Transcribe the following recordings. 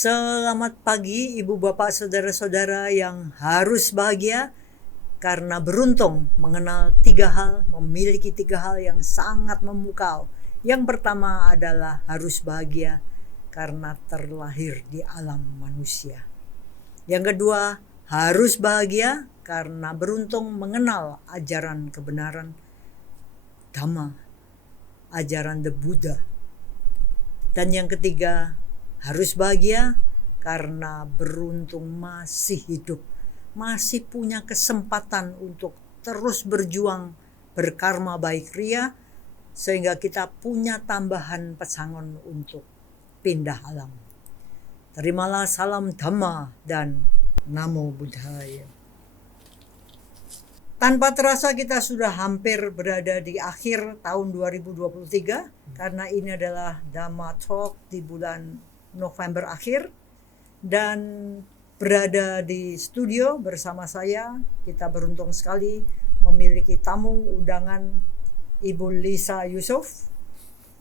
Selamat pagi Ibu Bapak Saudara-saudara yang harus bahagia karena beruntung mengenal 3 hal, memiliki 3 hal yang sangat memukau. Yang pertama adalah harus bahagia karena terlahir di alam manusia. Yang kedua, harus bahagia karena beruntung mengenal ajaran kebenaran Dhamma, ajaran The Buddha. Dan yang ketiga, harus bahagia karena beruntung masih hidup, masih punya kesempatan untuk terus berjuang berkarma baik ria, sehingga kita punya tambahan pesangon untuk pindah alam. Terimalah salam Dhamma dan Namo Buddhaya. Tanpa terasa kita sudah hampir berada di akhir tahun 2023 karena ini adalah Dhamma Talk di bulan November akhir, dan berada di studio bersama saya. Kita beruntung sekali memiliki tamu undangan Ibu Lisa Yusuf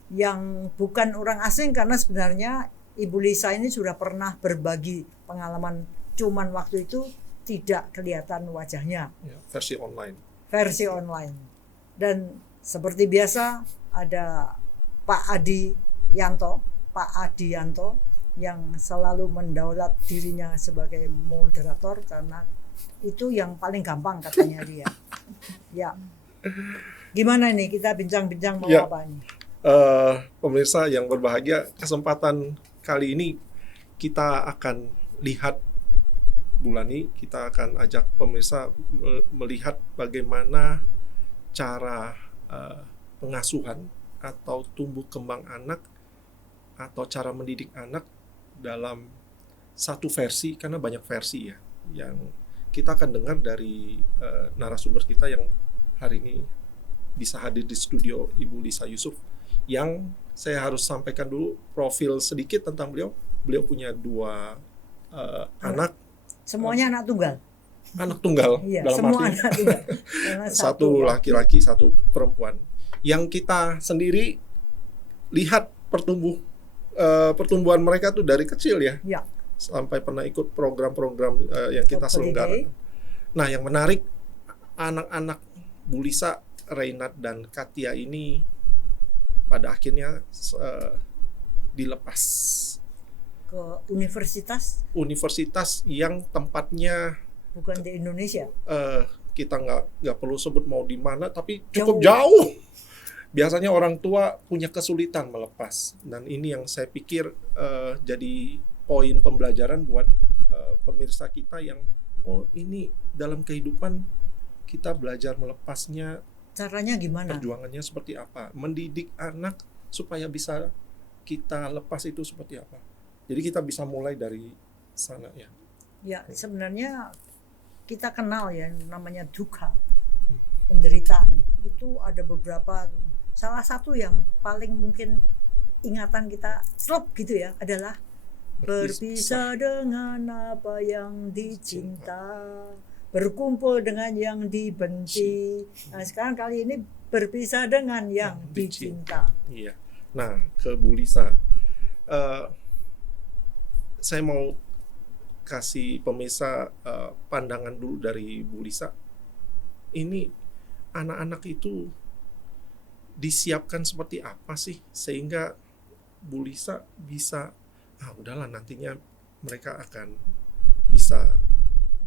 yang bukan orang asing, karena sebenarnya Ibu Lisa ini sudah pernah berbagi pengalaman, cuman waktu itu tidak kelihatan wajahnya. Ya, versi online. Dan seperti biasa ada Pak Adi Yanto yang selalu mendaulat dirinya sebagai moderator karena itu yang paling gampang katanya dia. Ya. Gimana nih kita bincang-bincang mau apa nih? Pemirsa yang berbahagia, kesempatan kali ini kita akan lihat bulan ini, kita akan ajak pemirsa melihat bagaimana cara pengasuhan atau tumbuh kembang anak atau cara mendidik anak dalam satu versi, karena banyak versi ya yang kita akan dengar dari narasumber kita yang hari ini bisa hadir di studio, Ibu Lisa Yusuf, yang saya harus sampaikan dulu profil sedikit tentang beliau. Beliau punya 2 anak. Semuanya anak tunggal. Iya, dalam semua arti anak tunggal. satu laki-laki, 1 perempuan. Yang kita sendiri lihat pertumbuhan mereka tuh dari kecil ya. Sampai pernah ikut program-program yang kita selenggarakan. Nah, yang menarik, anak-anak Bu Lisa, Reynard dan Katia ini pada akhirnya dilepas ke universitas yang tempatnya bukan di Indonesia. Kita nggak perlu sebut mau di mana, tapi cukup jauh. Biasanya orang tua punya kesulitan melepas, dan ini yang saya pikir jadi poin pembelajaran buat pemirsa kita yang ini dalam kehidupan kita belajar melepasnya. Caranya gimana? Perjuangannya seperti apa? Mendidik anak supaya bisa kita lepas itu seperti apa? Jadi kita bisa mulai dari sana ya. Ya, sebenarnya kita kenal ya namanya dukkha, penderitaan. Itu ada beberapa. Salah satu yang paling mungkin ingatan kita slop gitu ya adalah berpisah dengan apa yang dicinta, berkumpul dengan yang dibenci. Nah, sekarang kali ini berpisah dengan yang dicinta. Iya. Nah, ke Bu Lisa, saya mau kasih pemirsa pandangan dulu dari Bu Lisa. Ini anak-anak itu disiapkan seperti apa sih sehingga Bu Lisa bisa udahlah nantinya mereka akan bisa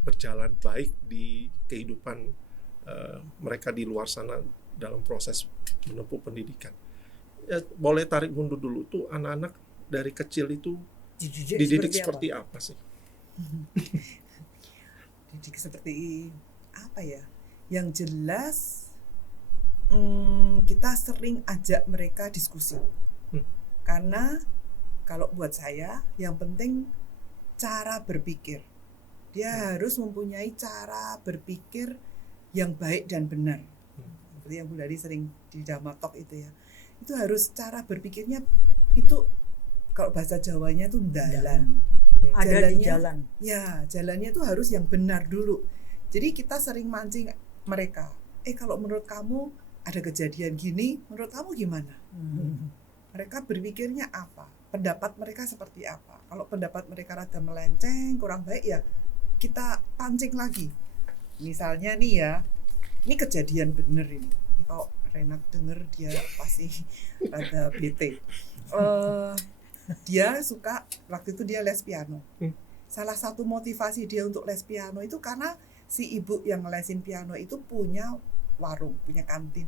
berjalan baik di kehidupan mereka di luar sana dalam proses menempuh pendidikan. Ya, boleh tarik mundur dulu tuh, anak-anak dari kecil itu dididik seperti apa sih? Didik seperti apa ya? Yang jelas kita kita sering ajak mereka diskusi. Karena kalau buat saya yang penting cara berpikir. Dia harus mempunyai cara berpikir yang baik dan benar. Seperti yang Bu Lali sering di Dhamma Talk itu ya. Itu harus cara berpikirnya itu kalau bahasa Jawanya itu dalan. Ada di jalan. Ya, jalannya itu harus yang benar dulu. Jadi kita sering mancing mereka. Kalau menurut kamu ada kejadian gini, menurut kamu gimana? Mereka berpikirnya apa? Pendapat mereka seperti apa? Kalau pendapat mereka rada melenceng, kurang baik ya kita pancing lagi. Misalnya nih ya, ini kejadian bener ini. Kalau Renat denger dia pasti rada bete. Dia suka, waktu itu dia les piano. Salah satu motivasi dia untuk les piano itu karena si ibu yang ngelesin piano itu punya warung, punya kantin,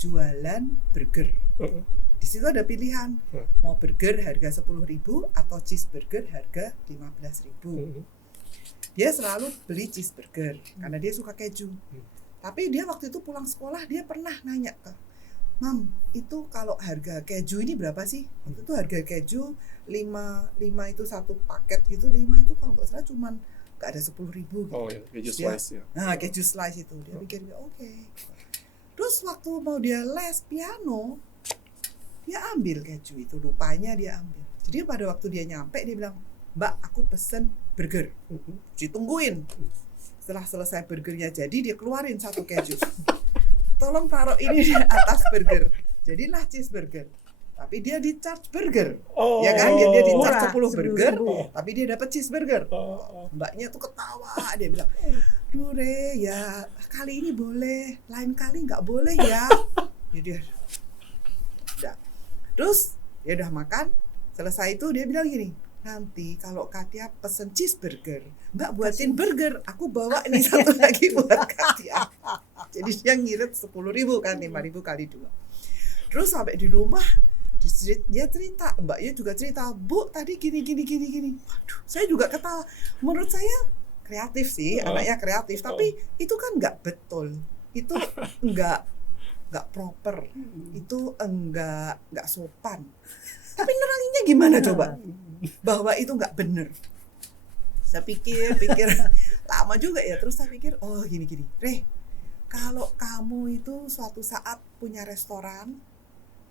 jualan burger. Di situ ada pilihan, mau burger harga 10.000 atau cheeseburger harga 15.000. Dia selalu beli cheeseburger karena dia suka keju. Tapi dia waktu itu pulang sekolah dia pernah nanya ke Mam, itu kalau harga keju ini berapa sih? Waktu itu harga keju 5 itu satu paket gitu, 5 itu kalau nggak salah cuman nggak ada 10.000 gitu. Oh ya, keju slice ya. Nah, keju slice itu dia pikir oke. Terus waktu mau dia les piano, dia ambil keju itu, rupanya dia ambil. Jadi pada waktu dia nyampe dia bilang, Mbak, aku pesen burger. Ditungguin. Setelah selesai burgernya jadi, dia keluarin satu keju. Tolong taruh ini di atas burger. Jadilah cheeseburger. Tapi dia di charge burger. Ya kan? Dia di charge 10 burger, tapi dia dapat cheeseburger. Mbaknya tuh ketawa, dia bilang, "Duh, Re, ya kali ini boleh, lain kali nggak boleh ya." Jadi udah. Terus dia udah makan, selesai itu dia bilang gini, nanti kalau Katia pesen cheeseburger, Mbak buatin burger, aku bawa ini satu lagi buat Katia. Jadi dia ngirit 10.000 kan, 5.000 kali 2. Terus sampai di rumah dia cerita, Mbaknya juga cerita, Bu tadi gini. Waduh, saya juga ketawa. Menurut saya kreatif sih, anaknya kreatif, tapi itu kan nggak betul, itu nggak proper, itu nggak sopan. Tapi neranginnya gimana coba? Bahwa itu nggak bener. Saya pikir lama juga ya. Terus saya pikir, oh gini, Re, kalau kamu itu suatu saat punya restoran,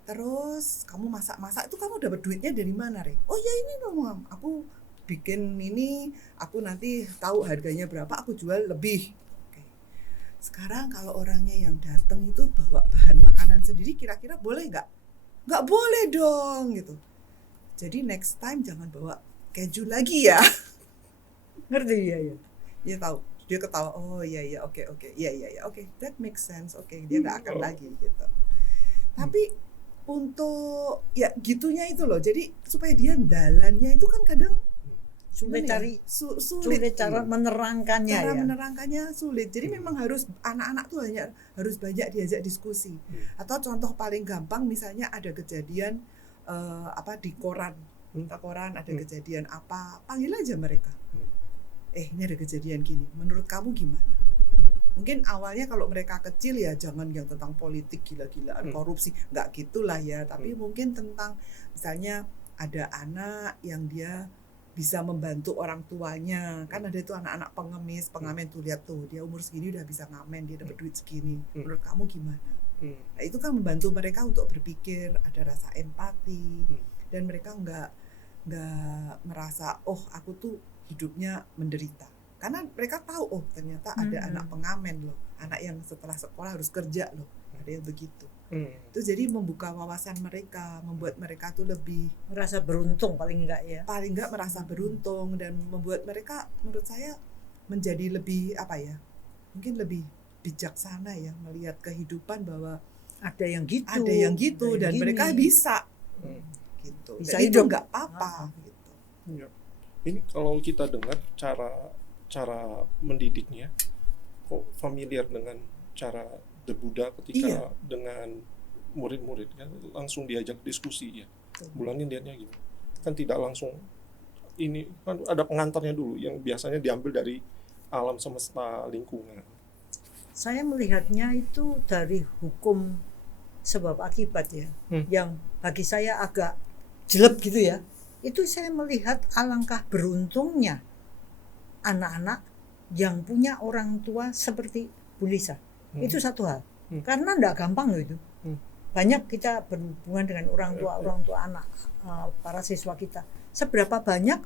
terus kamu masak-masak, itu kamu dapat duitnya dari mana, Re? Oh ya ini dong, Mam. Aku bikin ini, aku nanti tahu harganya berapa, aku jual lebih. Oke. Sekarang kalau orangnya yang datang itu bawa bahan makanan sendiri, kira-kira boleh nggak? Nggak boleh dong, gitu. Jadi next time jangan bawa keju lagi ya. Ngerti ya? Dia tahu, dia ketawa. Oh iya, oke, iya, oke, that makes sense. Oke, dia nggak akan lagi gitu. Tapi untuk ya gitunya itu loh. Jadi supaya dia dalannya itu kan kadang Sulit cari, sulit cara menerangkannya cara ya. menerangkannya sulit. Jadi memang harus anak-anak tuh harus banyak diajak diskusi. Atau contoh paling gampang misalnya ada kejadian di koran. Koran ada kejadian apa, panggil aja mereka. Ini ada kejadian gini. Menurut kamu gimana? Mungkin awalnya kalau mereka kecil ya jangan yang tentang politik gila-gilaan, korupsi, nggak gitulah ya. Tapi mungkin tentang misalnya ada anak yang dia bisa membantu orang tuanya. Kan ada itu anak-anak pengamen tuh, lihat tuh dia umur segini udah bisa ngamen, dia dapat duit segini. Menurut kamu gimana? Nah, itu kan membantu mereka untuk berpikir, ada rasa empati, dan mereka nggak merasa aku tuh hidupnya menderita. Karena mereka tahu ternyata ada anak pengamen loh, anak yang setelah sekolah harus kerja loh, ada yang begitu. Itu jadi membuka wawasan mereka, membuat mereka tuh lebih merasa beruntung paling enggak merasa beruntung, dan membuat mereka menurut saya menjadi lebih mungkin lebih bijaksana ya, melihat kehidupan bahwa ada yang gitu dan gini. mereka bisa gitu, Bisa dan itu hidup. nggak apa gitu. Ya. Ini kalau kita dengar cara mendidiknya, kok familiar dengan cara The Buddha ketika dengan murid-murid kan langsung diajak diskusi ya. Bulani lihatnya gini, kan tidak langsung, ini kan ada pengantarnya dulu yang biasanya diambil dari alam semesta lingkungan. Saya melihatnya itu dari hukum sebab akibat ya, Hmm. yang bagi saya agak jelek gitu ya. Itu saya melihat alangkah beruntungnya anak-anak yang punya orang tua seperti Bu Lisa. Itu satu hal. Karena enggak gampang loh itu. Banyak kita berhubungan dengan orang tua anak, para siswa kita. Seberapa banyak,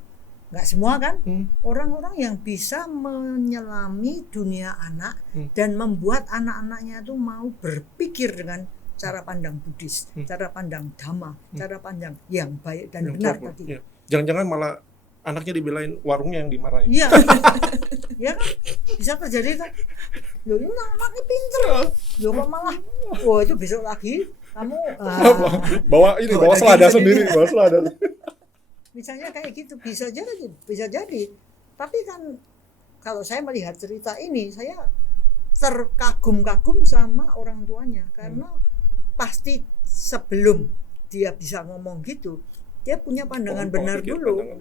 nggak semua kan, orang-orang yang bisa menyelami dunia anak dan membuat anak-anaknya itu mau berpikir dengan cara pandang Buddhis, cara pandang Dhamma, cara pandang yang baik dan benar tadi. Ya. Jangan-jangan malah anaknya dibelain warungnya yang dimarahin. Iya, ya kan, bisa terjadi kan. Loh, ini anaknya pinter. Loh kok malah, wah itu besok lagi kamu bawa selada sendiri, bawa selada. misalnya kayak gitu bisa jadi. Tapi kan kalau saya melihat cerita ini, saya terkagum-kagum sama orang tuanya karena pasti sebelum dia bisa ngomong gitu, dia punya pandangan benar dulu.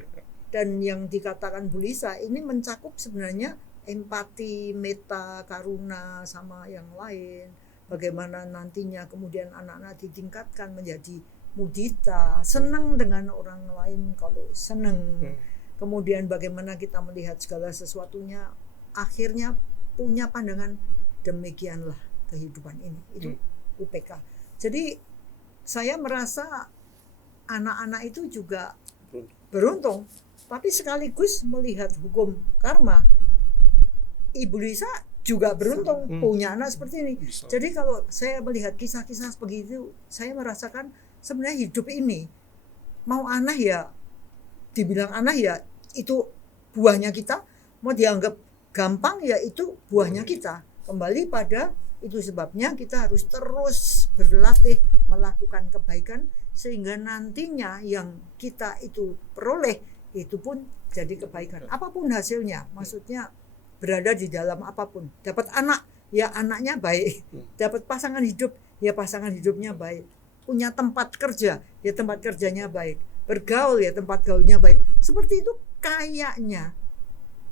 Dan yang dikatakan Bu Lisa ini mencakup sebenarnya empati, meta, karuna sama yang lain. Bagaimana nantinya kemudian anak-anak ditingkatkan menjadi mudita, senang dengan orang lain kalau senang. Kemudian bagaimana kita melihat segala sesuatunya, akhirnya punya pandangan demikianlah kehidupan ini. Itu UPK. Jadi saya merasa anak-anak itu juga beruntung, tapi sekaligus melihat hukum karma. Ibu Lisa juga beruntung punya anak seperti ini. Bisa. Jadi kalau saya melihat kisah-kisah begitu, saya merasakan sebenarnya hidup ini mau aneh ya, dibilang aneh ya itu buahnya kita, mau dianggap gampang ya itu buahnya kita. Kembali pada itu sebabnya kita harus terus berlatih melakukan kebaikan sehingga nantinya yang kita itu peroleh itu pun jadi kebaikan. Apapun hasilnya, maksudnya berada di dalam apapun. Dapat anak, ya anaknya baik. Dapat pasangan hidup, ya pasangan hidupnya baik. Punya tempat kerja, ya tempat kerjanya baik. Bergaul, ya tempat gaulnya baik. Seperti itu kayaknya.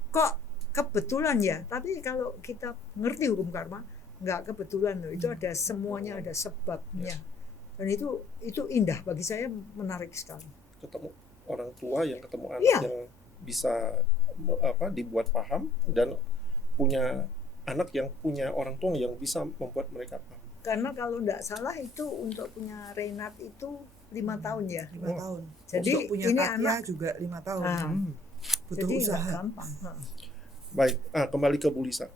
Kok kebetulan ya? Tapi kalau kita ngerti hukum karma, nggak kebetulan loh. Itu ada semuanya, ada sebabnya. Dan itu indah bagi saya, menarik sekali. Ketemu orang tua yang ketemu anak Iya. yang bisa dibuat paham dan punya anak yang punya orang tua yang bisa membuat mereka paham. Karena kalau tidak salah itu untuk punya Renat itu 5 tahun ya. 5 tahun. Jadi untuk punya ini Katya anak juga 5 tahun. Nah, Butuh jadi nggak usaha. gampang. Baik, kembali ke Bu Lisa.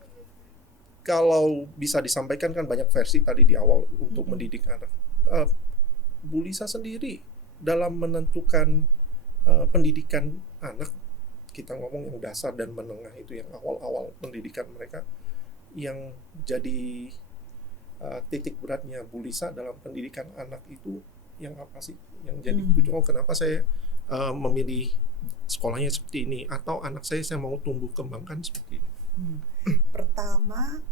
Kalau bisa disampaikan kan banyak versi tadi di awal untuk mendidik anak. Bu Lisa sendiri dalam menentukan pendidikan anak, kita ngomong yang dasar dan menengah itu yang awal-awal pendidikan mereka, yang jadi titik beratnya Bu Lisa dalam pendidikan anak itu yang apa sih? Yang jadi tujuan, kenapa saya memilih sekolahnya seperti ini, atau anak saya mau tumbuh kembangkan seperti ini. Pertama,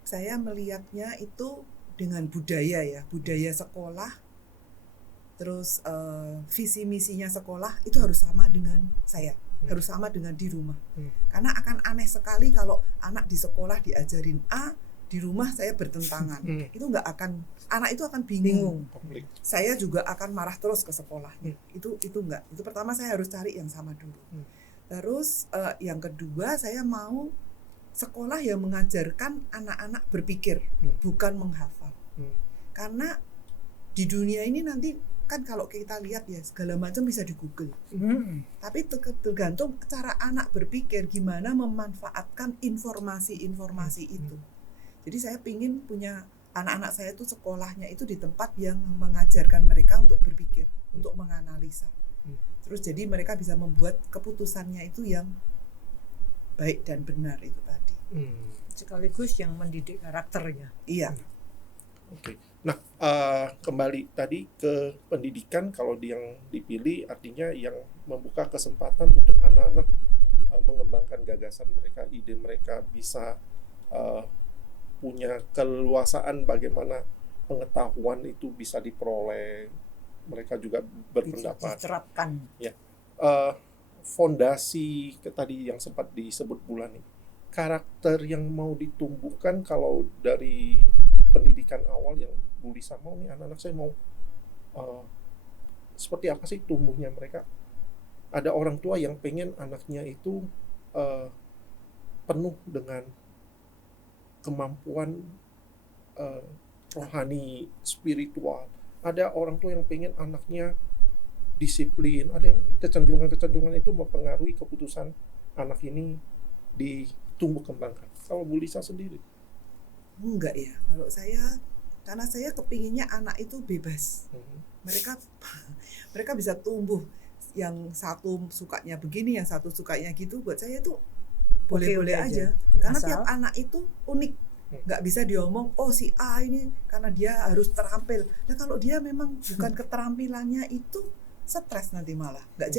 saya melihatnya itu dengan budaya ya, budaya sekolah, terus visi misinya sekolah itu harus sama dengan saya, harus sama dengan di rumah. Karena akan aneh sekali kalau anak di sekolah diajarin A, di rumah saya bertentangan. Itu nggak akan, anak itu akan bingung. Konflik. Saya juga akan marah terus ke sekolahnya. Itu enggak. Itu pertama saya harus cari yang sama dulu. Terus yang kedua, saya mau sekolah yang mengajarkan anak-anak berpikir, bukan menghafal. Karena di dunia ini nanti kan kalau kita lihat ya segala macam bisa di Google. Tapi tergantung cara anak berpikir, gimana memanfaatkan informasi-informasi itu. Jadi saya pingin punya anak-anak saya itu sekolahnya itu di tempat yang mengajarkan mereka untuk berpikir, untuk menganalisa. Terus jadi mereka bisa membuat keputusannya itu yang baik dan benar itu tadi. Sekaligus yang mendidik karakternya. Iya. Oke. Nah, kembali tadi ke pendidikan, kalau yang dipilih artinya yang membuka kesempatan untuk anak-anak mengembangkan gagasan mereka, ide mereka, bisa punya keleluasaan bagaimana pengetahuan itu bisa diperoleh, mereka juga berpendapat. Diterapkan. Fondasi tadi yang sempat disebut Bulan ini, karakter yang mau ditumbuhkan kalau dari pendidikan awal yang Bu Lisa mau nih, anak-anak saya mau seperti apa sih tumbuhnya mereka. Ada orang tua yang pengen anaknya itu penuh dengan kemampuan rohani, spiritual. Ada orang tua yang pengen anaknya disiplin. Ada yang kecenderungan-kecenderungan itu mempengaruhi keputusan anak ini ditumbuh kembangkan. Kalau Bu Lisa sendiri? Enggak ya, kalau saya, karena saya kepinginnya anak itu bebas. Mereka bisa tumbuh, yang satu sukanya begini, yang satu sukanya gitu. Buat saya itu boleh-boleh Oke-oke aja. aja. Karena Asal tiap anak itu unik. Nggak bisa diomong, oh si A ini karena dia harus terampil. Nah kalau dia memang bukan keterampilannya itu, stres nanti malah. Nggak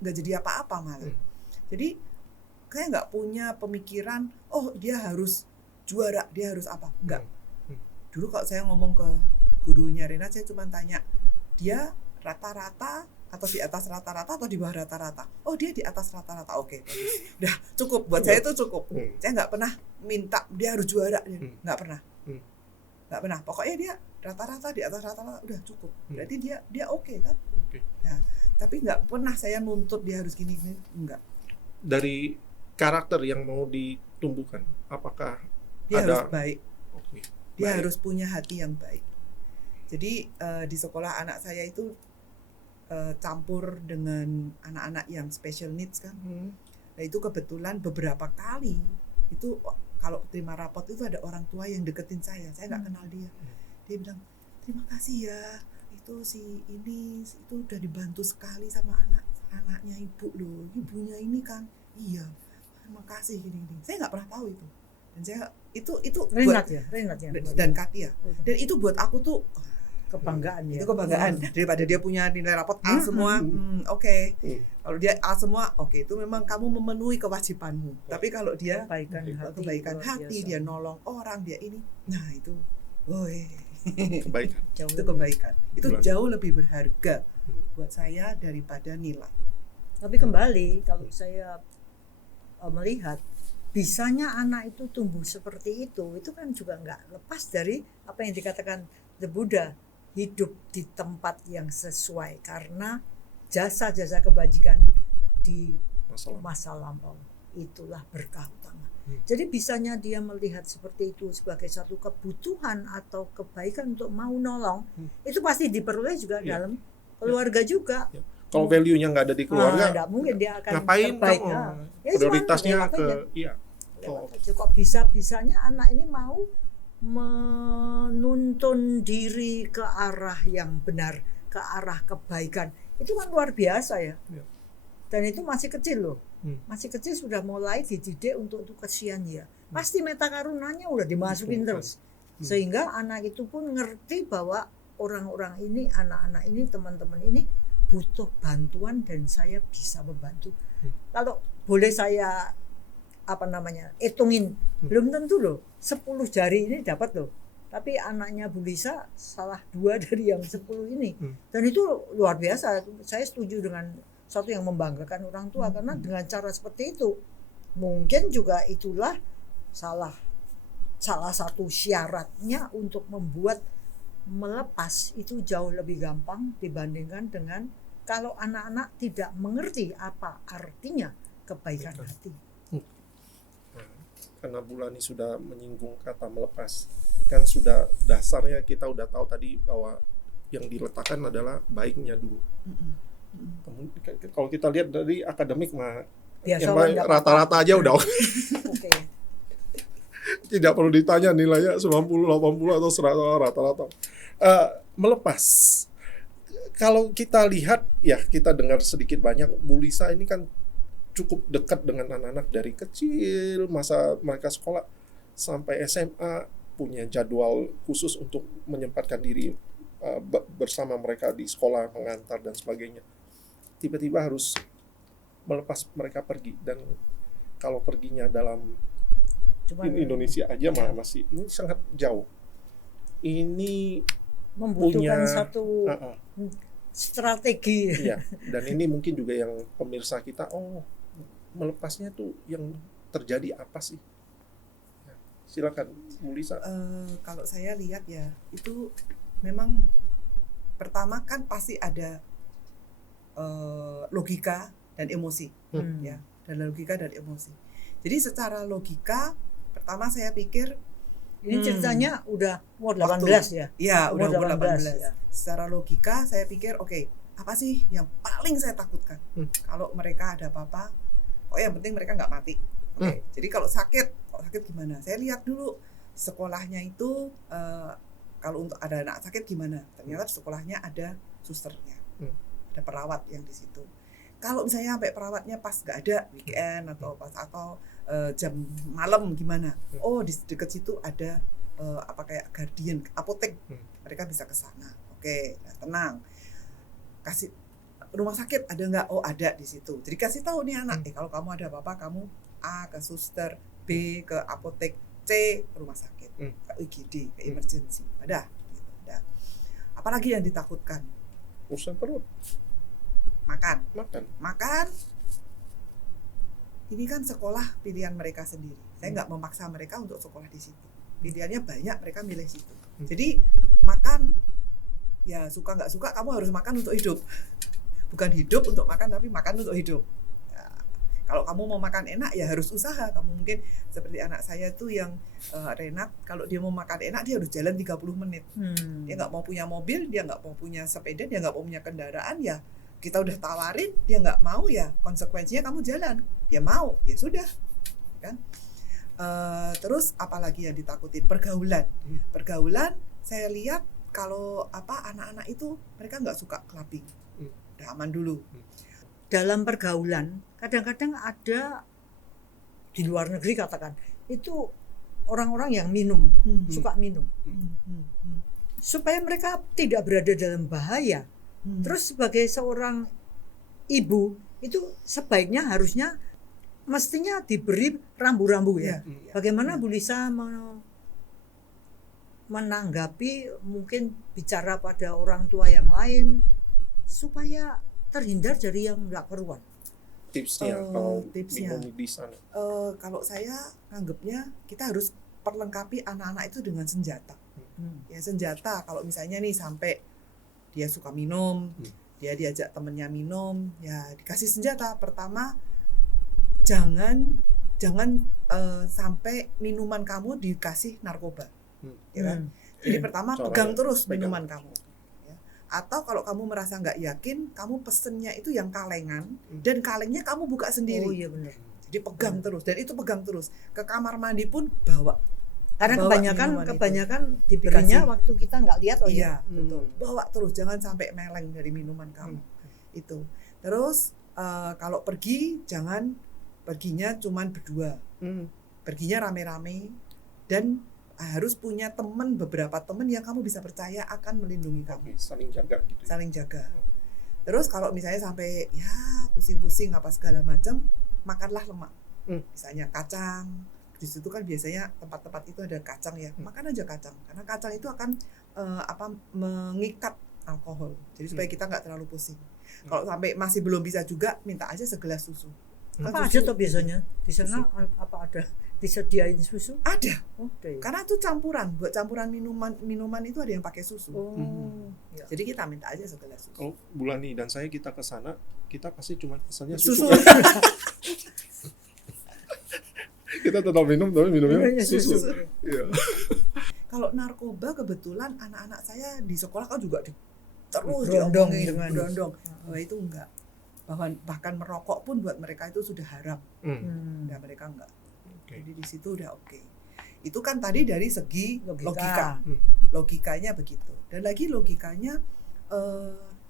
jadi apa-apa malah. Jadi saya nggak punya pemikiran, oh dia harus juara, dia harus apa. Nggak. Dulu kalau saya ngomong ke gurunya Rena, saya cuma tanya, dia rata-rata atau di atas rata-rata atau di bawah rata-rata? Oh dia di atas rata-rata, oke. Udah cukup, buat saya itu cukup. Saya nggak pernah minta dia harus juara, nggak pernah. Nggak pernah, pokoknya dia rata-rata di atas rata-rata, udah cukup. Berarti dia oke kan? Nah, tapi nggak pernah saya nuntut dia harus gini-gini, enggak. Dari karakter yang mau ditumbuhkan, apakah Dia ada harus baik. Dia Baik. harus punya hati yang baik. Jadi di sekolah anak saya itu campur dengan anak-anak yang special needs kan. Nah itu kebetulan beberapa kali itu kalau terima rapot itu ada orang tua yang deketin saya nggak kenal dia. Dia bilang, terima kasih ya, itu si ini itu udah dibantu sekali sama anaknya ibu loh, ibunya ini kan, iya, terima kasih gini-gini. Saya nggak pernah tahu itu. Dan saya itu Renat buat, ya. dan Katia. Dan itu buat aku tuh Kebanggaan ya. itu kebanggaan daripada dia punya nilai rapot A semua, oke. Kalau dia A semua, oke, itu memang kamu memenuhi kewajibanmu. Tapi kalau dia kebaikan luar hati, biasa. dia nolong orang, dia ini, nah itu, woi, kebaikan? Jauh. itu kebaikan. Itu Bulan. jauh lebih berharga buat saya daripada nilai. Tapi kembali kalau saya melihat bisanya anak itu tumbuh seperti itu kan juga nggak lepas dari apa yang dikatakan The Buddha, hidup di tempat yang sesuai karena jasa-jasa kebajikan di masa lampau itulah berkah utama. Jadi bisanya dia melihat seperti itu sebagai satu kebutuhan atau kebaikan untuk mau nolong, itu pasti diperoleh juga dalam keluarga juga. Kalau value-nya nggak ada di keluarga, nggak mungkin dia akan ngapain terbaik. kamu? Ya, Prioritasnya cuman ke aja. Kok bisa-bisanya anak ini mau menuntun diri ke arah yang benar, ke arah kebaikan. Itu kan luar biasa ya. Dan itu masih kecil loh. Masih kecil sudah mulai dididik untuk kesian ya. Pasti metakarunanya udah dimasukin terus. Sehingga anak itu pun ngerti bahwa orang-orang ini, anak-anak ini, teman-teman ini butuh bantuan dan saya bisa membantu. Kalau boleh saya hitungin, belum tentu loh 10 jari ini dapat loh, tapi anaknya Bu Lisa salah 2 dari yang 10 ini, dan itu luar biasa. Saya setuju dengan satu yang membanggakan orang tua, karena dengan cara seperti itu mungkin juga itulah salah satu syaratnya untuk membuat melepas itu jauh lebih gampang dibandingkan dengan kalau anak-anak tidak mengerti apa artinya kebaikan hati. Karena Bu Lani sudah menyinggung kata melepas, kan sudah dasarnya kita udah tahu tadi bahwa yang diletakkan adalah baiknya dulu. Kalau kita lihat dari akademik mah yang rata-rata aja udah Oke. Tidak perlu ditanya nilainya 90, 80 atau 100 rata-rata. Melepas. Kalau kita lihat ya, kita dengar sedikit banyak, Bu Lisa ini kan cukup dekat dengan anak-anak dari kecil, masa mereka sekolah sampai SMA, punya jadwal khusus untuk menyempatkan diri bersama mereka di sekolah, mengantar dan sebagainya. Tiba-tiba harus melepas mereka pergi, dan kalau perginya dalam Indonesia aja masih ini sangat jauh. Ini membutuhkan punya satu strategi. Iya, dan ini mungkin juga yang pemirsa kita, melepasnya tuh yang terjadi apa sih? Silakan, Mulisa. Kalau saya lihat ya, itu memang pertama kan pasti ada logika dan emosi, ya, dan logika dan emosi. Jadi secara logika, pertama saya pikir Ini ceritanya udah umur waktu- 18 ya. ya Umur udah umur 18. ya. Secara logika saya pikir oke, apa sih yang paling saya takutkan? Kalau mereka ada apa-apa, yang penting mereka nggak mati. Oke. Jadi kalau sakit gimana? Saya lihat dulu sekolahnya itu kalau untuk ada anak sakit gimana? Ternyata sekolahnya ada susternya, ada perawat yang di situ. Kalau misalnya sampai perawatnya pas nggak ada weekend atau jam malam gimana? Oh di dekat situ ada kayak guardian, apotek, mereka bisa ke sana. Oke, nah, tenang. Kasih rumah sakit ada nggak? Oh ada di situ. Jadi kasih tahu nih anak, kalau kamu ada apa-apa kamu A ke suster, B ke apotek, C ke rumah sakit, ke IGD, ke emergency. Ada, gitu. Ada. Apalagi yang ditakutkan? Urusan perut, Makan. makan. Ini kan sekolah pilihan mereka sendiri. Saya nggak memaksa mereka untuk sekolah di situ. Pilihannya banyak, mereka milih situ. Jadi makan, ya suka nggak suka kamu harus makan untuk hidup. Bukan hidup untuk makan, tapi makan untuk hidup. Ya, kalau kamu mau makan enak ya harus usaha. Kamu mungkin seperti anak saya tuh yang Renat, kalau dia mau makan enak dia harus jalan 30 menit. Dia nggak mau punya mobil, dia nggak mau punya sepeda, dia nggak mau punya kendaraan, ya kita udah tawarin, dia nggak mau, ya konsekuensinya kamu jalan. Dia mau, ya sudah, kan? Terus apalagi yang ditakutin? Pergaulan. Pergaulan, saya lihat kalau anak-anak itu mereka nggak suka clubbing. Udah aman dulu. Dalam pergaulan kadang-kadang ada di luar negeri katakan itu orang-orang yang minum, suka minum. Supaya mereka tidak berada dalam bahaya. Terus sebagai seorang ibu itu sebaiknya harusnya mestinya diberi rambu-rambu ya. Bagaimana Bu Lisa menanggapi mungkin bicara pada orang tua yang lain supaya terhindar dari yang nggak keruan? Tipsnya kalau tipsnya. minum di sana. Kalau saya nganggapnya kita harus perlengkapi anak-anak itu dengan senjata. Ya senjata, kalau misalnya nih sampai dia suka minum, dia diajak temennya minum, ya dikasih senjata. Pertama, jangan sampai minuman kamu dikasih narkoba, ya kan? Jadi pertama pegang terus minuman kamu. Ya. Atau kalau kamu merasa nggak yakin, kamu pesennya itu yang kalengan, dan kalengnya kamu buka sendiri. Oh iya benar. Jadi pegang terus, dan itu pegang terus. Ke kamar mandi pun bawa. Karena Bawa kebanyakan diberinya Dikasih. waktu kita nggak lihat. Oh Iya, iya. betul. Bawa terus, jangan sampai meleng dari minuman kamu. Itu. Terus kalau pergi, jangan perginya cuman berdua. Perginya rame-rame, dan harus punya beberapa teman yang kamu bisa percaya akan melindungi kamu. Saling jaga gitu. Saling jaga. Terus kalau misalnya sampai ya pusing-pusing apa segala macam, makanlah lemak. Misalnya kacang. Di situ kan biasanya tempat-tempat itu ada kacang ya, makan aja kacang, karena kacang itu akan mengikat alkohol, jadi supaya kita nggak terlalu pusing. Kalau sampai masih belum bisa juga, minta aja segelas susu. Apa aja tuh biasanya di sana? Apa ada disediain susu? Ada, Oke. karena itu campuran, buat campuran minuman itu ada yang pakai susu. Ya. Jadi kita minta aja segelas susu. Kalau Bulani dan saya kita ke sana, kita pasti cuma pesannya Susu. susu. Kita tetap minum, tapi minumnya Minumnya susu. susu. Iya. Kalau narkoba kebetulan anak-anak saya di sekolah kan juga terus Berondong diomongin, dengan- berondong. Bahwa itu enggak. Bahkan merokok pun buat mereka itu sudah haram. Udah mereka enggak. Oke. Jadi di situ udah oke. Itu kan tadi dari segi logika. Logika. Logikanya begitu. Dan lagi logikanya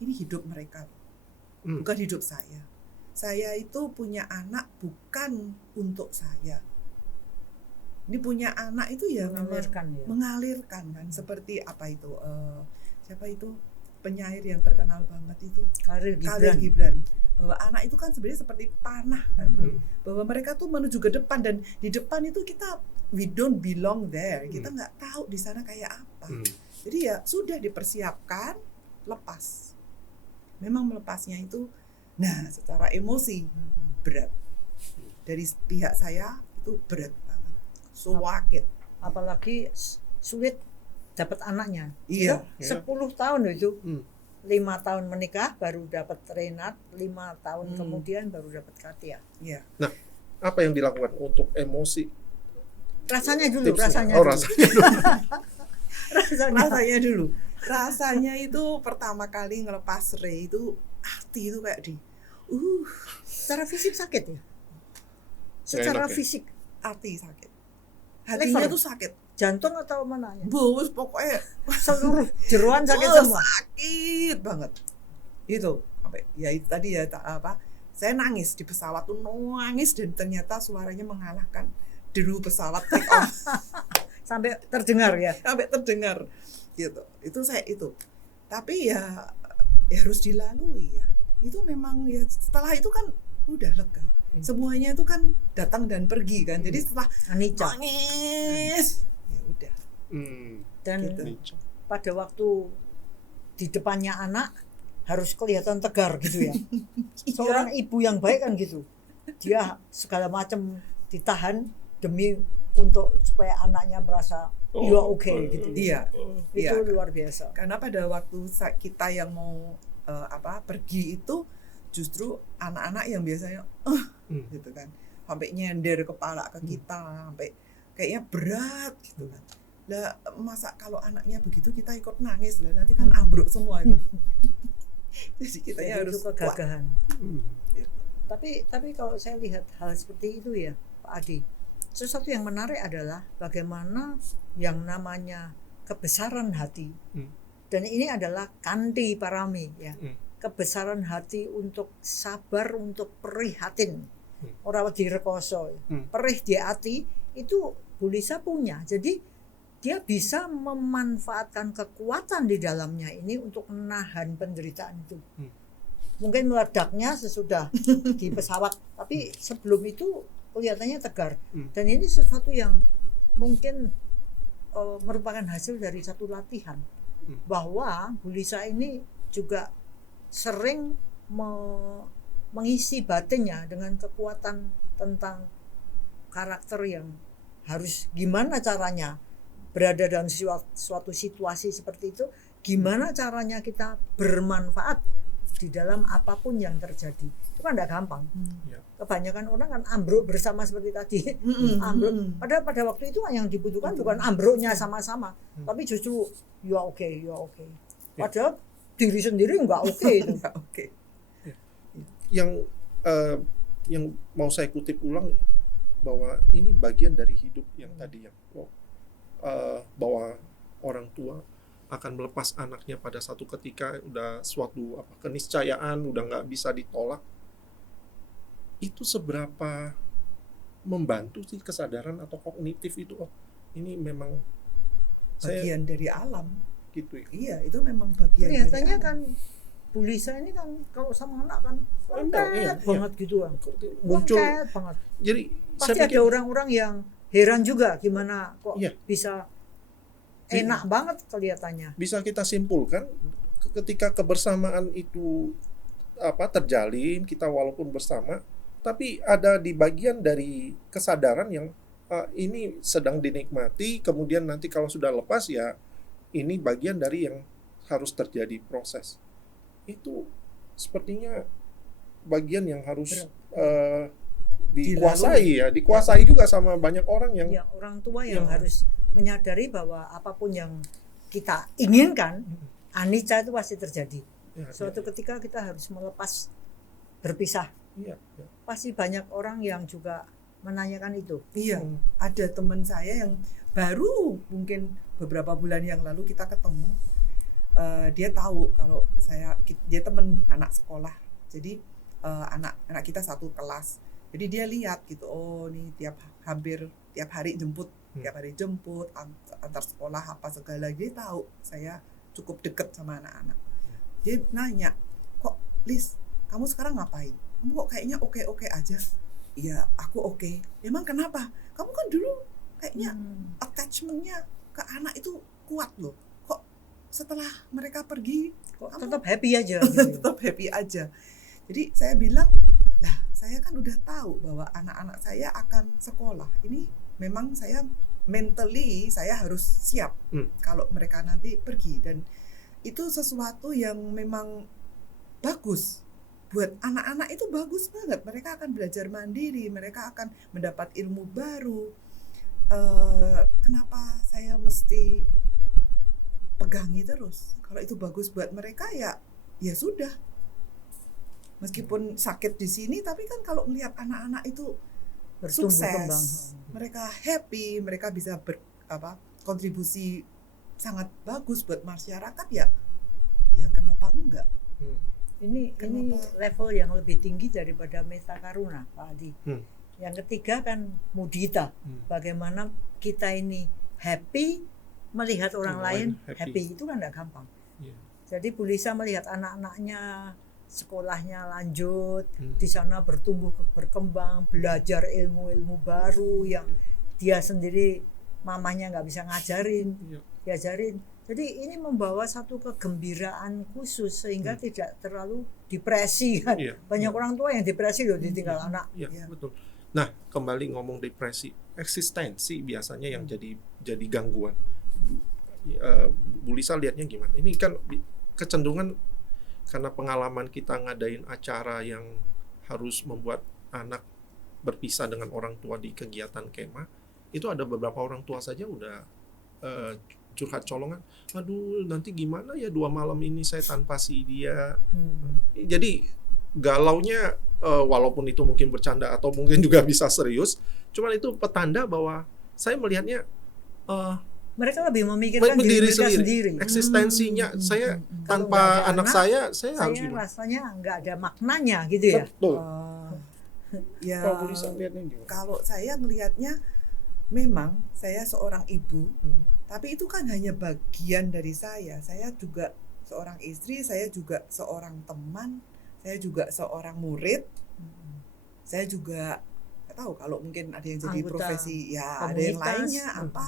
ini hidup mereka. Bukan hidup saya. Saya itu punya anak bukan untuk saya. Ini punya anak itu ya memang mengalirkan kan, seperti apa itu siapa itu penyair yang terkenal banget itu Khalil Khalil Gibran. Gibran, bahwa anak itu kan sebenarnya seperti panah kan, bahwa mereka tuh menuju ke depan, dan di depan itu kita we don't belong there, kita nggak tahu di sana kayak apa. Jadi ya sudah dipersiapkan, lepas. Memang melepasnya itu, nah secara emosi berat. Dari pihak saya itu berat banget, suwakit. apalagi sulit dapat anaknya. Iya. Itu 10 tahun itu. Hmm. 5 tahun menikah baru dapat Renat, 5 tahun Hmm. kemudian baru dapat Katia. Iya. Apa yang dilakukan untuk emosi? Rasanya dulu, Tipsnya? rasanya Oh, dulu. rasanya dulu. Rasanya dulu. Rasanya itu pertama kali ngelepas Ray itu hati itu kayak Secara fisik sakit ya? Nggak Secara enak ya? fisik, hati sakit. Hatinya Liver. tuh sakit. jantung atau mananya? Bos pokoknya Seluruh jeroan sakit semua. sakit banget. Itu sampai ya itu tadi ya saya nangis di pesawat tuh nangis dan ternyata suaranya mengalahkan deru pesawat take off Sampai terdengar ya. sampai terdengar gitu. Itu saya itu. Tapi ya harus dilalui ya. Itu memang ya setelah itu kan udah lega. Semuanya itu kan datang dan pergi kan. Jadi setelah Anica. nangis ya udah. Dan Gitu. pada waktu di depannya anak harus kelihatan tegar gitu ya. Seorang ibu yang baik kan gitu. Dia segala macam ditahan demi untuk supaya anaknya merasa you are okay gitu. Iya. Itu Iya. luar biasa. Karena pada waktu kita yang mau pergi itu justru anak-anak yang biasanya gitu kan sampai nyender kepala ke kita sampai kayaknya berat gitu kan. Lah masa kalau anaknya begitu kita ikut nangis lah nanti kan ambruk semua itu. Jadi kita Jadi harus itu kegagahan. Gitu. Tapi kalau saya lihat hal seperti itu ya Pak Adi, sesuatu yang menarik adalah bagaimana yang namanya kebesaran hati, dan ini adalah kanti parami ya, kebesaran hati untuk sabar, untuk prihatin, orang direkoso, perih di hati itu Bu Lisa punya. Jadi dia bisa memanfaatkan kekuatan di dalamnya ini untuk menahan penderitaan itu. Mungkin meledaknya sesudah di pesawat, tapi sebelum itu kelihatannya tegar. Dan ini sesuatu yang mungkin merupakan hasil dari satu latihan, bahwa Bu Lisa ini juga sering mengisi batinnya dengan kekuatan tentang karakter yang harus gimana caranya berada dalam suatu situasi seperti itu, gimana caranya kita bermanfaat di dalam apapun yang terjadi. Itu kan tidak gampang. Kebanyakan orang kan ambruk bersama seperti tadi. Ambruk. Padahal pada waktu itu yang dibutuhkan bukan ambruknya sama-sama, tapi justru you are okay, you are okay. Padahal diri sendiri nggak oke itu. Nggak oke. Yang mau saya kutip ulang bahwa ini bagian dari hidup yang tadi yang bahwa orang tua akan melepas anaknya pada satu ketika udah suatu keniscayaan udah nggak bisa ditolak. Itu seberapa membantu sih kesadaran atau kognitif itu? Oh, ini memang Bagian dari alam. gitu ya. Iya, itu memang bagian Kelihatannya dari kan alam. Bu Lisa ini kan kalau sama anak kan lengket iya. banget gitu kan. Muncul. Lengket banget. Jadi Pasti ada orang-orang yang heran juga gimana kok Iya. bisa enak banget kelihatannya. bisa kita simpulkan ketika kebersamaan itu terjalin, kita walaupun bersama, tapi ada di bagian dari kesadaran yang ini sedang dinikmati, kemudian nanti kalau sudah lepas ya ini bagian dari yang harus terjadi proses. Itu sepertinya bagian yang harus dikuasai juga sama banyak orang yang Ya, orang tua yang Ya. harus menyadari bahwa apapun yang kita inginkan, anicca itu pasti terjadi. Suatu ketika kita harus melepas, berpisah. Iya. Pasti banyak orang yang juga menanyakan itu. Iya, ada teman saya yang baru mungkin beberapa bulan yang lalu kita ketemu. Dia tahu kalau dia teman anak sekolah. Jadi anak kita satu kelas. Jadi dia lihat gitu, oh nih hampir tiap hari jemput, antar sekolah apa segala. Dia tahu saya cukup deket sama anak-anak. Dia nanya, kok Lis, kamu sekarang ngapain? Kamu kok kayaknya oke-oke aja? Iya, aku oke. Emang kenapa? Kamu kan dulu kayaknya attachment-nya ke anak itu kuat loh. Kok setelah mereka pergi, Kok kamu tetap happy aja gitu. tetap happy aja. Jadi saya bilang, lah saya kan udah tahu bahwa anak-anak saya akan sekolah. Ini memang saya mentally saya harus siap kalau mereka nanti pergi, dan itu sesuatu yang memang bagus buat anak-anak, itu bagus banget. Mereka akan belajar mandiri, mereka akan mendapat ilmu baru. Kenapa saya mesti pegangi terus? Kalau itu bagus buat mereka, ya sudah. Meskipun sakit di sini, tapi kan kalau melihat anak-anak itu Bertumbuh sukses, kembang. mereka happy, mereka bisa kontribusi sangat bagus buat masyarakat, ya kenapa enggak? Ini Kenapa? level yang lebih tinggi daripada meta karuna, Pak Adi. Yang ketiga kan mudita. Bagaimana kita ini happy melihat orang lain happy. Itu kan enggak gampang. Iya. Jadi Bu Lisa melihat anak-anaknya sekolahnya lanjut, di sana bertumbuh berkembang, belajar ilmu-ilmu baru yang dia sendiri mamanya nggak bisa ngajarin, diajarin. Jadi ini membawa satu kegembiraan khusus sehingga tidak terlalu depresi kan. Iya. Banyak orang tua yang depresi loh ditinggal anak. Iya, betul. Nah, kembali ngomong depresi, eksistensi biasanya yang jadi gangguan. Bu Lisa lihatnya gimana? Ini kan kecenderungan karena pengalaman kita ngadain acara yang harus membuat anak berpisah dengan orang tua di kegiatan kemah, itu ada beberapa orang tua saja udah curhat colongan, aduh nanti gimana ya 2 malam ini saya tanpa si dia. Jadi galaunya walaupun itu mungkin bercanda atau mungkin juga bisa serius, cuman itu petanda bahwa saya melihatnya Mereka lebih memikirkan diri mereka sendiri. Eksistensinya saya Kalau tanpa nggak ada anak saya harus saya gimana? rasanya nggak ada maknanya gitu ya. Betul. Ya, Kalau Bu Lisa lihatnya gimana? kalau saya melihatnya, memang saya seorang ibu, tapi itu kan hanya bagian dari saya. Saya juga seorang istri, saya juga seorang teman, saya juga seorang murid, saya juga nggak tahu kalau mungkin ada yang jadi Anggota profesi, ya ada yang komunitas. lainnya apa.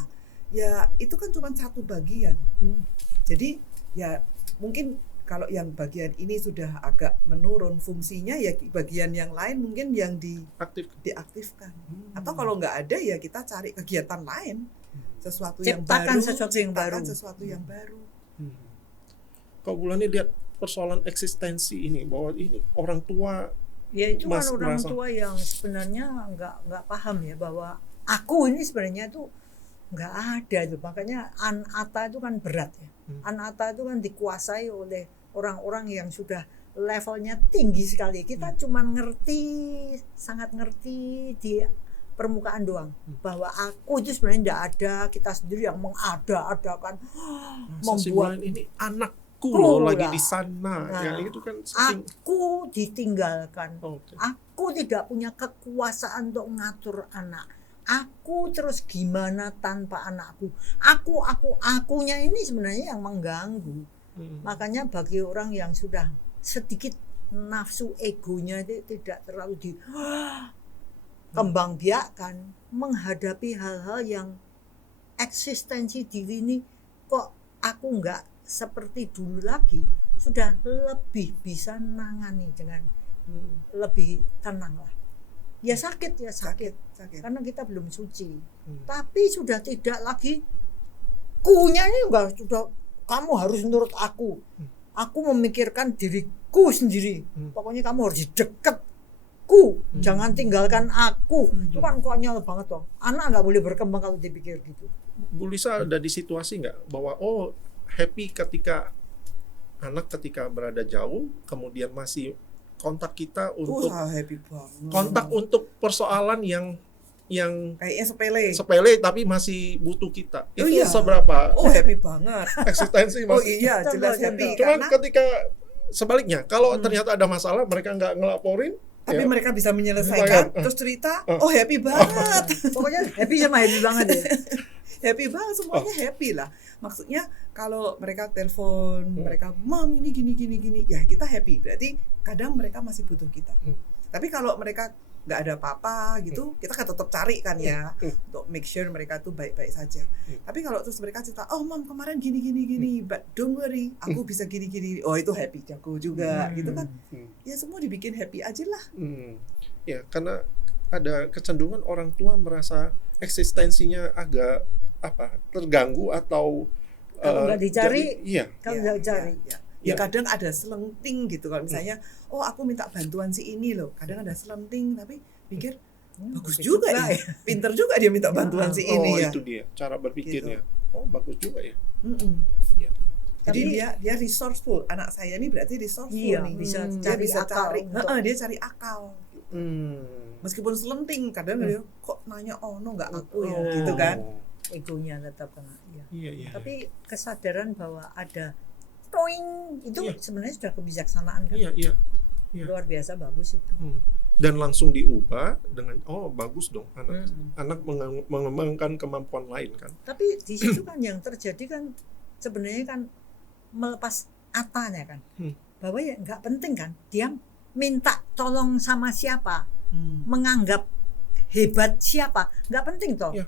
Ya itu kan cuma satu bagian. Jadi ya mungkin kalau yang bagian ini sudah agak menurun fungsinya, ya bagian yang lain mungkin yang diaktifkan. Atau kalau nggak ada, ya kita cari kegiatan lain, sesuatu yang Ciptakan baru, sesuatu yang ciptakan baru. sesuatu yang baru. Kalau Bulani lihat persoalan eksistensi ini, bahwa ini orang tua Ya itu kan Mas orang merasa- tua yang sebenarnya nggak paham ya bahwa aku ini sebenarnya itu nggak ada itu. Makanya anata itu kan berat ya. Anata itu kan dikuasai oleh orang-orang yang sudah levelnya tinggi sekali. Kita cuma sangat ngerti di permukaan doang bahwa aku itu sebenarnya tidak ada, kita sendiri yang mengada-adakan membuat ini anakku Kru loh lagi lah. di sana. Nah, Ya itu kan saking aku ditinggalkan. Oke. Aku tidak punya kekuasaan untuk ngatur anak. Aku terus gimana tanpa anakku? Akunya ini sebenarnya yang mengganggu. Makanya bagi orang yang sudah sedikit nafsu egonya itu tidak terlalu dikembangbiakkan, menghadapi hal-hal yang eksistensi diri ini, kok aku enggak seperti dulu lagi, sudah lebih bisa nangani dengan lebih tenang lah. Ya sakit, Sakit. karena kita belum suci. Tapi sudah tidak lagi kunya ini enggak, sudah kamu harus menurut aku. Aku memikirkan diriku sendiri. Pokoknya kamu harus dekatku, jangan tinggalkan aku. Itu kan konyol banget toh. Anak nggak boleh berkembang kalau dipikir gitu. Bu Lisa ada di situasi nggak bahwa happy ketika anak ketika berada jauh, kemudian masih kontak kita untuk Happy banget. kontak untuk persoalan yang Kayaknya sepele. sepele tapi masih butuh kita. Oh Itu iya. seberapa Oh happy banget. eksistensi Oh masih. iya, jelas Contoh, happy. Cuman Karena ketika sebaliknya, kalau ternyata ada masalah mereka nggak ngelaporin, tapi ya, mereka bisa menyelesaikan, terus cerita, oh happy banget. Pokoknya happy sama happy banget ya. Happy banget, semuanya happy lah. Maksudnya kalau mereka telepon, mereka mam ini gini, ya kita happy. Berarti kadang mereka masih butuh kita. Tapi kalau mereka nggak ada apa-apa gitu, kita kan tetap cari kan ya, untuk make sure mereka tuh baik-baik saja. Tapi kalau terus mereka cerita, oh mam kemarin gini, but don't worry, aku bisa gini. Oh itu happy jago juga, gitu kan? Ya semua dibikin happy aja lah. Ya karena ada kecenderungan orang tua merasa eksistensinya agak terganggu atau Kalau nggak dicari, iya. kalau Ya, nggak cari. Ya kadang ada selenting gitu kalau misalnya, oh aku minta bantuan si ini loh. Kadang ada selenting tapi pikir bagus juga ya. Pinter juga dia minta bantuan si ini ya. Itu dia cara berpikirnya. Oh, bagus juga ya. Mm-mm. Iya. Jadi Tapi- dia resourceful. Anak saya ini berarti resourceful Iya, nih. bisa Dia cari bisa akal cari, untuk- dia cari akal. Meskipun selenting, kadang dia kok nanya no nggak aku ya, gitu kan. Egonya tetap kena. Iya. Iya, iya. Tapi kesadaran bahwa ada toing itu Iya. sebenarnya sudah kebijaksanaan kan. Iya, iya. Iya. Luar biasa bagus itu. Dan langsung diubah dengan bagus dong anak. Mm-mm. Anak mengembangkan kemampuan lain kan. Tapi di situ kan yang terjadi kan sebenarnya kan melepas atanya kan. Bahwa ya nggak penting kan. Dia minta tolong sama siapa, menganggap hebat siapa, nggak penting toh. Ya.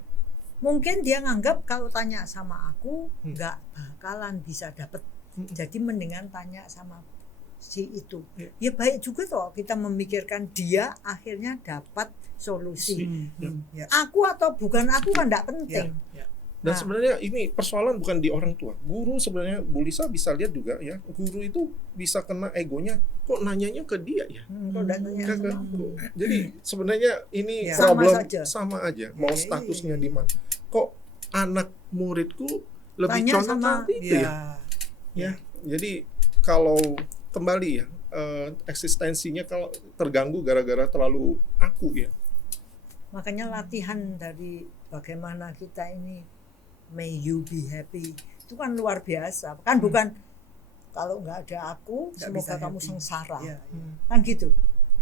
Mungkin dia nganggap kalau tanya sama aku nggak bakalan bisa dapet. Jadi mendingan tanya sama si itu. Ya baik juga toh kita memikirkan dia akhirnya dapat solusi. Ya. Aku atau bukan aku kan nggak penting. Dan Nah. sebenarnya ini persoalan bukan di orang tua. Guru sebenarnya Bu Lisa bisa lihat juga ya. Guru itu bisa kena egonya. Kok nanyanya ke dia ya? Kalau nggak tanya Ke- sama ke- aku. Jadi sebenarnya ini Ya. problem Sama saja. aja. Mau statusnya di mana? Kok anak muridku lebih Tanya condong sama- ke itu ya? Ya. Jadi kalau kembali ya eksistensinya kalau terganggu gara-gara terlalu aku ya. Makanya latihan dari bagaimana kita ini may you be happy itu kan luar biasa. Kan bukan kalau nggak ada aku Nggak semoga bisa kamu happy. sengsara. Ya. Kan gitu.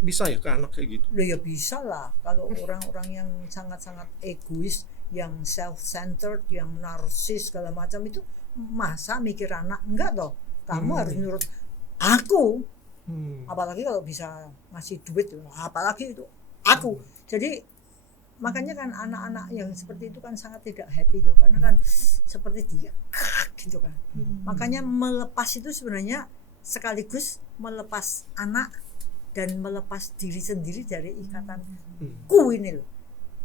Bisa ya ke anak kayak gitu. Loh ya bisa lah kalau orang-orang yang sangat-sangat egois, yang self-centered, yang narsis segala macam itu masa mikir anak enggak toh. Kamu harus nurut aku. Apalagi kalau bisa ngasih duit, apalagi itu aku. Jadi makanya kan anak-anak yang seperti itu kan sangat tidak happy tuh, karena kan seperti dia gitu kan. Makanya melepas itu sebenarnya sekaligus melepas anak dan melepas diri sendiri dari ikatan ku ini loh.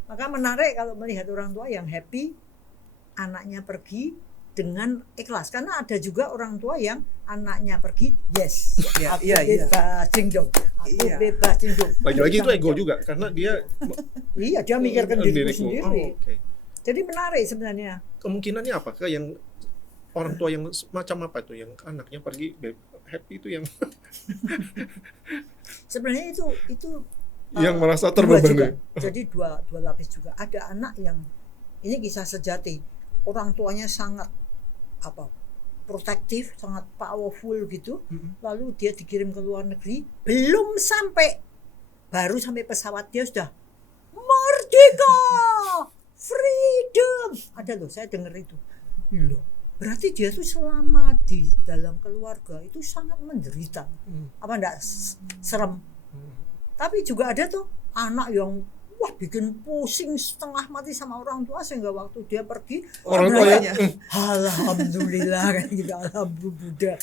Maka menarik kalau melihat orang tua yang happy anaknya pergi dengan ikhlas, karena ada juga orang tua yang anaknya pergi yes Ya, aku iya, iya. bebas jingdong, aku Iya. bebas jingdong. Lagi-lagi itu ego juga karena dia Iya, dia mikirkan diriku diriku. sendiri. Oh, oke. Jadi menarik sebenarnya. Kemungkinannya apakah yang orang tua yang macam apa itu yang anaknya pergi happy itu yang Sebenarnya itu yang merasa dua juga. terbebani. Jadi dua lapis juga. Ada anak yang ini kisah sejati. Orang tuanya sangat protektif, sangat powerful gitu. Lalu dia dikirim ke luar negeri, baru sampai pesawat dia sudah merdeka, freedom. Ada loh, saya dengar itu. Loh, berarti dia tuh selama di dalam keluarga itu sangat menderita. Apa enggak serem? Tapi juga ada tuh anak yang bikin pusing setengah mati sama orang tua sehingga waktu dia pergi Orang sebenarnya, tuanya alhamdulillah kan gitu, alhamdulillah.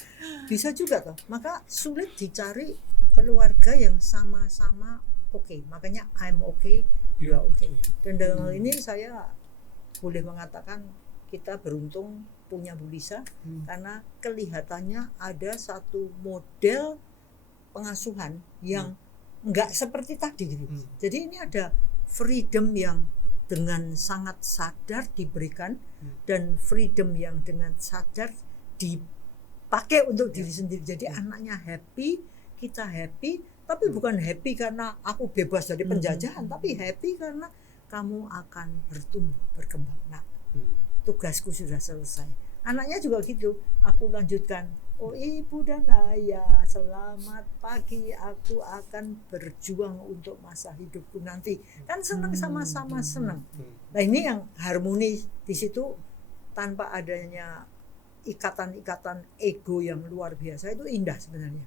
Bisa juga tuh. Maka sulit dicari keluarga yang sama-sama oke. Makanya I'm okay, you are okay. Dan dalam hal ini saya boleh mengatakan kita beruntung punya Bu Lisa karena kelihatannya ada satu model pengasuhan yang enggak seperti tadi gitu. Jadi ini ada freedom yang dengan sangat sadar diberikan dan freedom yang dengan sadar dipakai untuk diri sendiri. Jadi anaknya happy, kita happy, tapi bukan happy karena aku bebas dari penjajahan, tapi happy karena kamu akan bertumbuh, berkembang. Nah, tugasku sudah selesai. Anaknya juga gitu, aku lanjutkan. Oh ibu dan ayah, selamat pagi, aku akan berjuang untuk masa hidupku nanti. Kan senang, sama-sama senang. Nah ini yang harmoni di situ tanpa adanya ikatan-ikatan ego yang luar biasa, itu indah sebenarnya.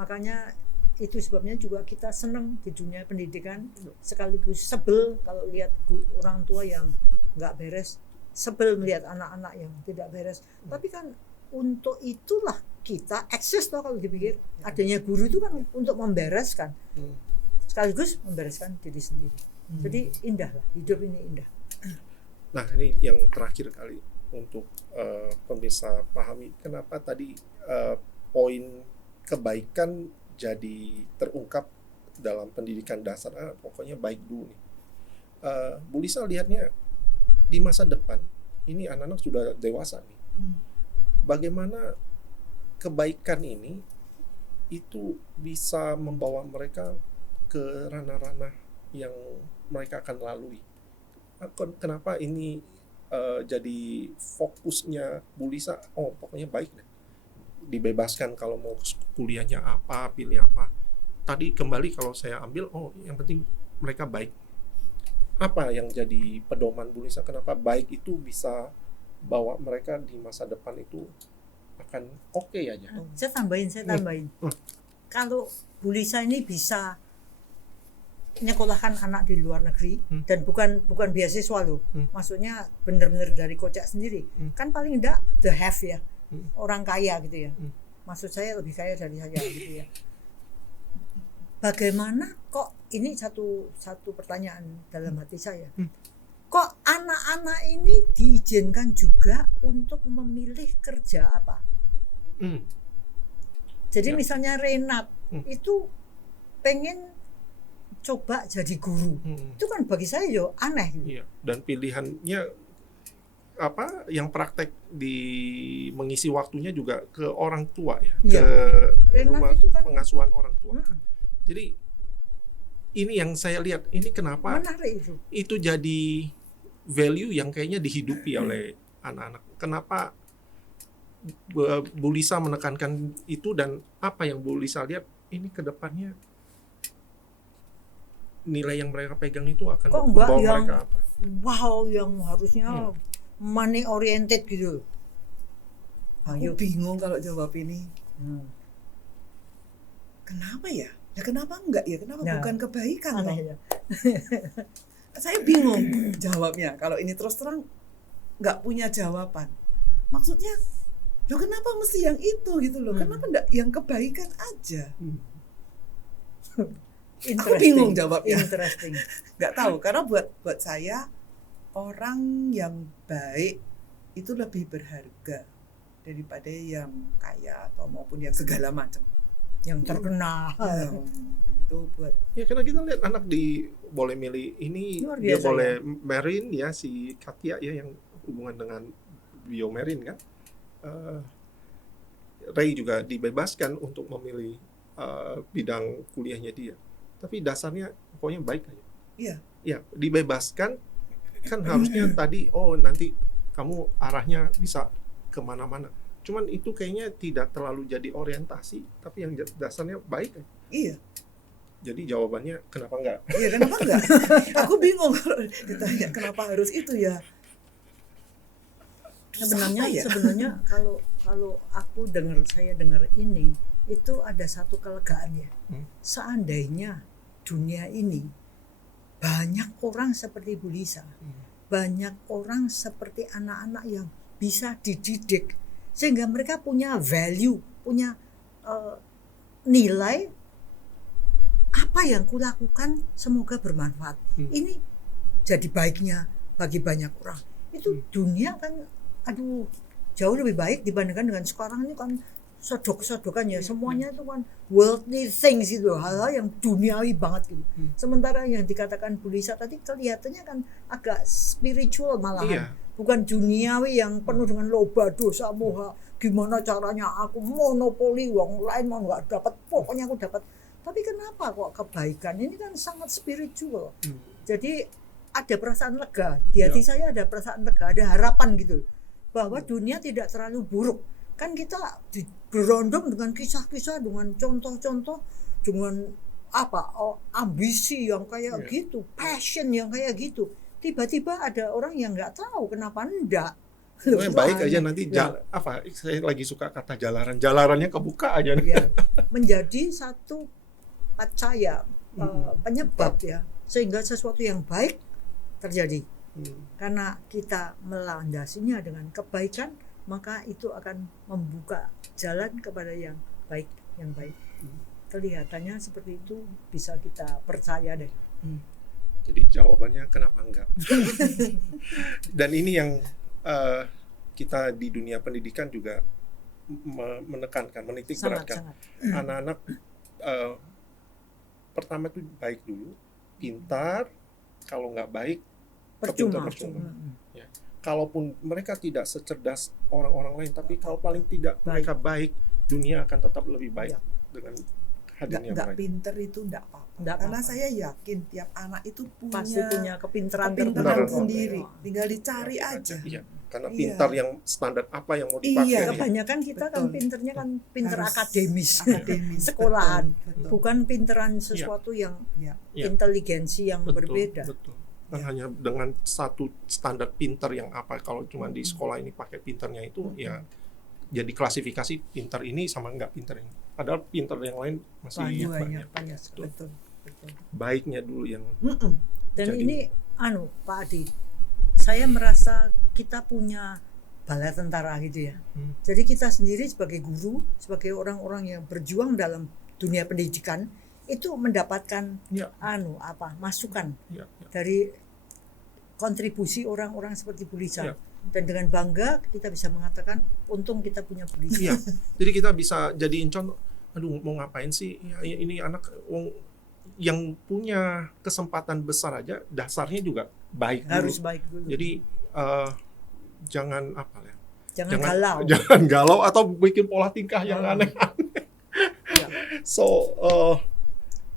Makanya itu sebabnya juga kita senang di dunia pendidikan, sekaligus sebel kalau lihat orang tua yang nggak beres, sebel melihat anak-anak yang tidak beres. Tapi kan untuk itulah kita eksis toh kalau dipikir. Adanya guru itu kan untuk membereskan, sekaligus membereskan diri sendiri. Jadi indah lah, hidup ini indah. Nah, ini yang terakhir kali untuk pemirsa pahami kenapa tadi poin kebaikan jadi terungkap dalam pendidikan dasar. Pokoknya baik dulu nih. Bu Lisa lihatnya di masa depan, ini anak-anak sudah dewasa nih. Bagaimana kebaikan ini itu bisa membawa mereka ke ranah-ranah yang mereka akan lalui. Kenapa ini jadi fokusnya Bu Lisa? Oh, pokoknya baik deh. Dibebaskan kalau mau kuliahnya apa, pilih apa. Tadi kembali kalau saya ambil, oh yang penting mereka baik. Apa yang jadi pedoman Bu Lisa? Kenapa baik itu bisa bawa mereka di masa depan itu akan oke aja? Saya tambahin. Kalau Bu Lisa ini bisa nyekolahkan anak di luar negeri dan bukan beasiswa loh, maksudnya benar-benar dari kocak sendiri, kan paling enggak the have ya, orang kaya gitu ya, maksud saya lebih kaya dari saya gitu ya. Bagaimana kok ini satu pertanyaan dalam hati saya, kok anak-anak ini diizinkan juga untuk memilih kerja apa? Jadi misalnya Renat itu pengen coba jadi guru, itu kan bagi saya yo aneh gitu. Iya. Dan pilihannya apa? Yang praktek di mengisi waktunya juga ke orang tua ya, Iya. ke Renat rumah itu kan pengasuhan orang tua. Jadi ini yang saya lihat, ini kenapa menarik itu jadi value yang kayaknya dihidupi oleh anak-anak. Kenapa Bu Lisa menekankan itu, dan apa yang Bu Lisa lihat ini ke depannya nilai yang mereka pegang itu akan kok enggak membawa yang mereka apa? wow, yang harusnya money oriented gitu. Aku bingung kalau jawab ini. Kenapa ya? Ya kenapa enggak ya? Kenapa Nah, bukan kebaikan toh? Aneh ya. Saya bingung jawabnya. Kalau ini terus terang nggak punya jawaban. Maksudnya, loh kenapa mesti yang itu gitu loh? Kenapa enggak yang kebaikan aja? Aku bingung jawabnya. Interesting. Nggak tahu, karena buat saya orang yang baik itu lebih berharga daripada yang kaya atau maupun yang segala macam. Yang terkenal. Itu buat Ya karena kita lihat anak boleh milih ini, Luar dia biasa, boleh marine ya, si Katia ya yang hubungan dengan biomarine kan. Ray juga dibebaskan untuk memilih bidang kuliahnya dia. Tapi dasarnya pokoknya baik aja. Iya. Ya, dibebaskan kan harusnya tadi nanti kamu arahnya bisa kemana-mana. Cuman itu kayaknya tidak terlalu jadi orientasi, tapi yang dasarnya baik aja. Iya. Jadi jawabannya kenapa enggak? Iya, kenapa enggak? Aku bingung kalau ditanya kenapa harus itu ya. Sebenarnya kalau aku saya dengar ini itu ada satu kelegaan ya. Seandainya dunia ini banyak orang seperti Bu Lisa, banyak orang seperti anak-anak yang bisa dididik sehingga mereka punya value, punya nilai, apa yang kulakukan semoga bermanfaat. Ini jadi baiknya bagi banyak orang. Itu dunia kan jauh lebih baik dibandingkan dengan sekarang ini kan sodok-sodokan ya, semuanya itu kan worldly things gitu, hal-hal yang duniawi banget gitu. Sementara yang dikatakan Bu Lisa tadi kelihatannya kan agak spiritual malahan, bukan duniawi yang penuh dengan loba dosa moha. Gimana caranya aku monopoli uang lain mau nggak dapat, pokoknya aku dapat. Tapi kenapa kok kebaikan ini kan sangat spiritual. Jadi ada perasaan lega di hati saya, ada perasaan lega, ada harapan gitu bahwa dunia tidak terlalu buruk. Kan kita berondong dengan kisah-kisah, dengan contoh-contoh, dengan ambisi yang kayak gitu, passion yang kayak gitu. Tiba-tiba ada orang yang nggak tahu kenapa enggak. Baik aja nanti saya lagi suka kata jalarannya kebuka aja. Ya, menjadi satu pacaya, penyebab ya, sehingga sesuatu yang baik terjadi. Karena kita melandasinya dengan kebaikan, maka itu akan membuka jalan kepada yang baik. Kelihatannya seperti itu, bisa kita percaya deh. Jadi jawabannya kenapa enggak? Dan ini yang kita di dunia pendidikan juga menekankan, menitik beratkan. Sangat. Anak-anak pertama itu baik dulu, pintar. Kalau nggak baik, Percuma. percuma. Ya. Kalaupun mereka tidak secerdas orang-orang lain, tapi kalau paling tidak mereka baik, dunia akan tetap lebih baik dengan hadirnya Nggak mereka. pinter itu nggak apa-apa. Nggak Karena apa-apa. saya yakin tiap anak itu Pasti punya kepintaran kepintaran tertentu. sendiri. Tinggal dicari aja. Iya, karena Iya. pintar yang standar apa yang mau dipakai. Iya. ya. Kebanyakan kita kan Betul. pinternya kan pinter Harus akademis. akademis, Sekolahan. betul. Bukan pinteran sesuatu yang Ya. Iya. inteligensi yang berbeda. Betul. Kan Ya. hanya dengan satu standar pintar yang apa, kalau cuma di sekolah ini pakai pintarnya itu ya jadi klasifikasi pintar ini sama enggak pintar ini. Padahal pintar yang lain masih banyak. Banyak. Betul. Betul. Betul. Baiknya dulu yang Mm-mm. Dan Jadi- ini Pak Adi, saya merasa kita punya bala tentara gitu ya. Jadi kita sendiri sebagai guru, sebagai orang-orang yang berjuang dalam dunia pendidikan itu mendapatkan ya, masukan ya, ya. dari kontribusi orang-orang seperti Bu Ya. Lisa. Dan dengan bangga kita bisa mengatakan untung kita punya Bu Lisa. Iya. Jadi kita bisa jadiin contoh. Aduh, mau ngapain sih? Ya, ini anak yang punya kesempatan besar aja, dasarnya juga baik dulu. Harus baik dulu. Jadi jangan apa ya? jangan galau. Jangan galau atau bikin pola tingkah yang aneh. Ya. So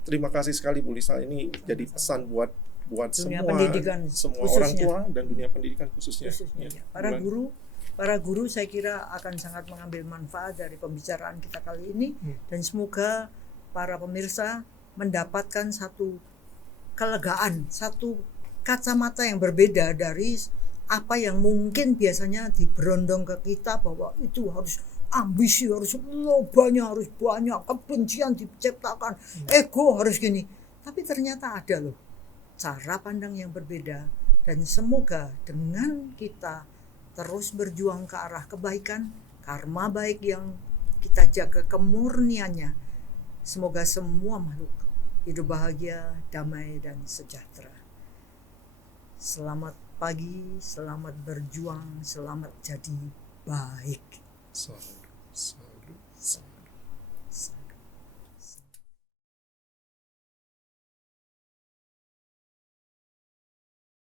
terima kasih sekali Bu Lisa, ini jadi pesan buat Dunia semua pendidikan semua khususnya. orang tua dan dunia pendidikan khususnya. Khususnya, Ya, ya. Para bulan- guru saya kira akan sangat mengambil manfaat dari pembicaraan kita kali ini dan semoga para pemirsa mendapatkan satu kelegaan, satu kacamata yang berbeda dari apa yang mungkin biasanya diberondong ke kita bahwa itu harus ambisi, harus lobanya harus banyak, kebencian diciptakan, ego harus gini. Tapi ternyata ada loh cara pandang yang berbeda, dan semoga dengan kita terus berjuang ke arah kebaikan, karma baik yang kita jaga kemurniannya, semoga semua makhluk hidup bahagia, damai dan sejahtera. Selamat pagi, selamat berjuang, selamat jadi baik. Salut.